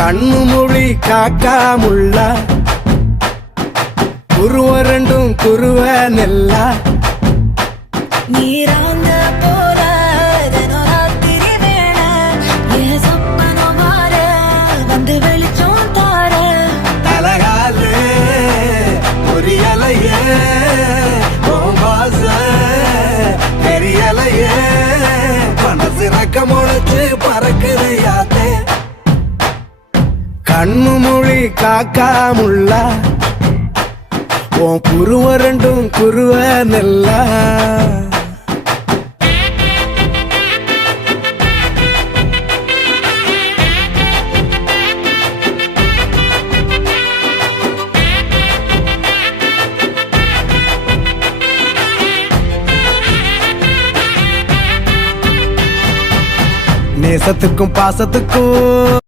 கண்ணு மொழி காக்காமுள்ள குருவ ரெண்டும் குருவ நெல்லா நீராங்க போல தினராத்திரி வேண என் சொப்பனம் மாற வந்து வெளிச்சம் தார தலகாலே பொரியலையே ஓம்பாச பெரியலையே மனசு ரக்க முளைச்சு பறக்குது யாத்தே கண்ணு மொழி காக்காமுள்ள உன் குருவ ரெண்டும் குருவ நெல்லா நேசத்துக்கும் பாசத்துக்கும்